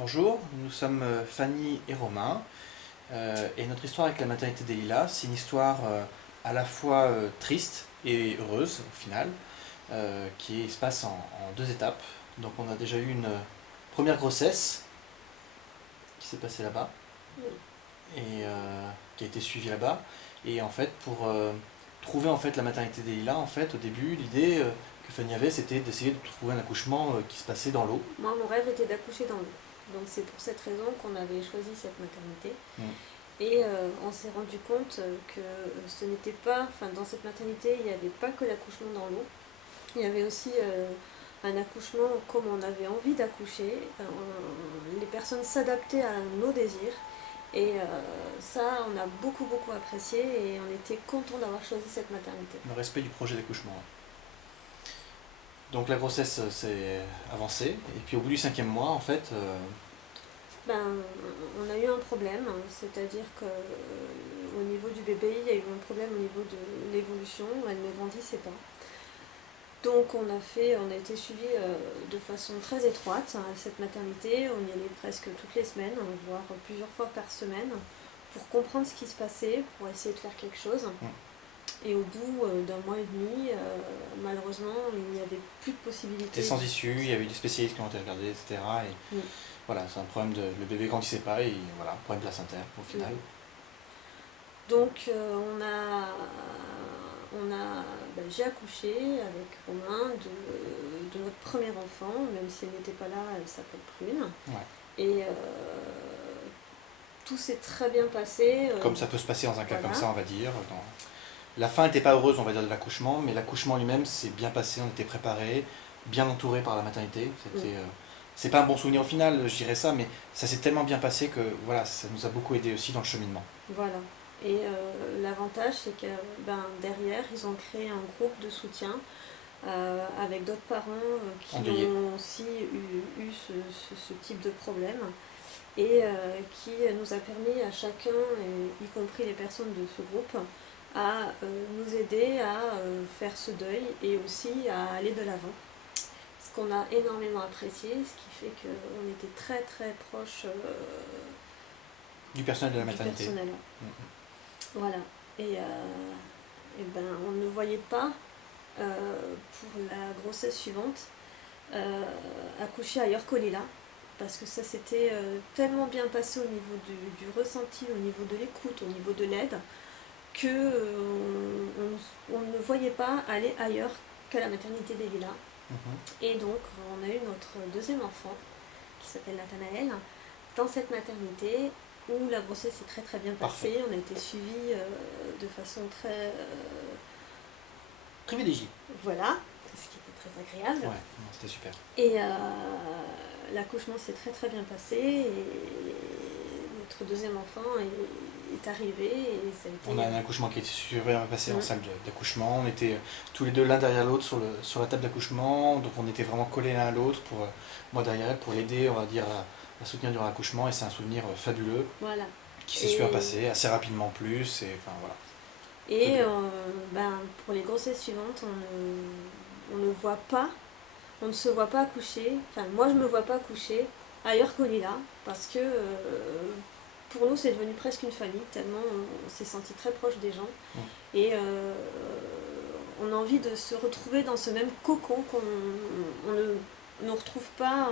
Bonjour, nous sommes Fanny et Romain et notre histoire avec la maternité des Lilas, c'est une histoire à la fois triste et heureuse au final, qui se passe en deux étapes. Donc on a déjà eu une première grossesse qui s'est passée là-bas et qui a été suivie là-bas. Et en fait pour trouver en fait la maternité des Lilas, en fait au début l'idée que Fanny avait c'était d'essayer de trouver un accouchement qui se passait dans l'eau. Moi, mon rêve était d'accoucher dans l'eau. Donc c'est pour cette raison qu'on avait choisi cette maternité. Mm. Et on s'est rendu compte que ce n'était pas, enfin dans cette maternité, il n'y avait pas que l'accouchement dans l'eau. Il y avait aussi un accouchement comme on avait envie d'accoucher. Les personnes s'adaptaient à nos désirs. Et ça, on a beaucoup apprécié et on était content d'avoir choisi cette maternité. Le respect du projet d'accouchement. Donc la grossesse s'est avancée, et puis au bout du 5e mois, en fait, Ben, on a eu un problème, c'est-à-dire qu'au niveau du bébé, il y a eu un problème au niveau de l'évolution, elle ne grandissait pas. Donc on a été suivi de façon très étroite à cette maternité, on y allait presque toutes les semaines, voire plusieurs fois par semaine, pour comprendre ce qui se passait, pour essayer de faire quelque chose. Et au bout d'un mois et demi, malheureusement, il n'y avait plus de possibilité. c'était sans issue, il y avait eu des spécialistes qui ont été regardés, etc. Et voilà, c'est un problème de. Le bébé grandissait pas, et voilà, problème placentaire au final. Donc j'ai accouché avec Romain de notre premier enfant, même si elle n'était pas là, elle s'appelle Prune. Ouais. Et tout s'est très bien passé. Comme ça peut se passer dans un cas voilà. comme ça, on va dire. La fin n'était pas heureuse, on va dire, de l'accouchement, mais l'accouchement lui-même s'est bien passé, on était préparés, bien entourés par la maternité. C'est pas un bon souvenir au final, je dirais ça, mais ça s'est tellement bien passé que voilà, ça nous a beaucoup aidé aussi dans le cheminement. Voilà. Et l'avantage, c'est que derrière, ils ont créé un groupe de soutien avec d'autres parents qui ont aussi eu ce type de problème et qui nous a permis à chacun, y compris les personnes de ce groupe, à nous aider à faire ce deuil et aussi à aller de l'avant. Ce qu'on a énormément apprécié, ce qui fait qu'on était très proche du personnel de la maternité. Voilà. Et on ne voyait pas pour la grossesse suivante accoucher ailleurs qu'au Lila, parce que ça s'était tellement bien passé au niveau du ressenti, au niveau de l'écoute, au niveau de l'aide, que on ne voyait pas aller ailleurs qu'à la maternité des Lilas. Et donc on a eu notre deuxième enfant qui s'appelle Nathanaël dans cette maternité où la grossesse s'est très bien passée. Parfait. On a été suivis de façon très privilégiée. Voilà, ce qui était très agréable. Ouais, c'était super. Et l'accouchement s'est très bien passé et notre deuxième enfant est arrivé. Et ça a été... On a un accouchement qui est super bien passé en salle d'accouchement. On était tous les deux l'un derrière l'autre sur la table d'accouchement, donc on était vraiment collés l'un à l'autre, pour moi derrière elle, pour l'aider, on va dire, à soutenir durant l'accouchement, et c'est un souvenir fabuleux. Voilà. Qui s'est super passé, assez rapidement en plus, et enfin voilà. Et pour les grossesses suivantes, on ne voit pas, on ne se voit pas accoucher, enfin moi je ne me vois pas accoucher ailleurs qu'au Lila, parce que pour nous c'est devenu presque une famille, tellement on s'est senti très proche des gens, et on a envie de se retrouver dans ce même cocon qu'on ne retrouve pas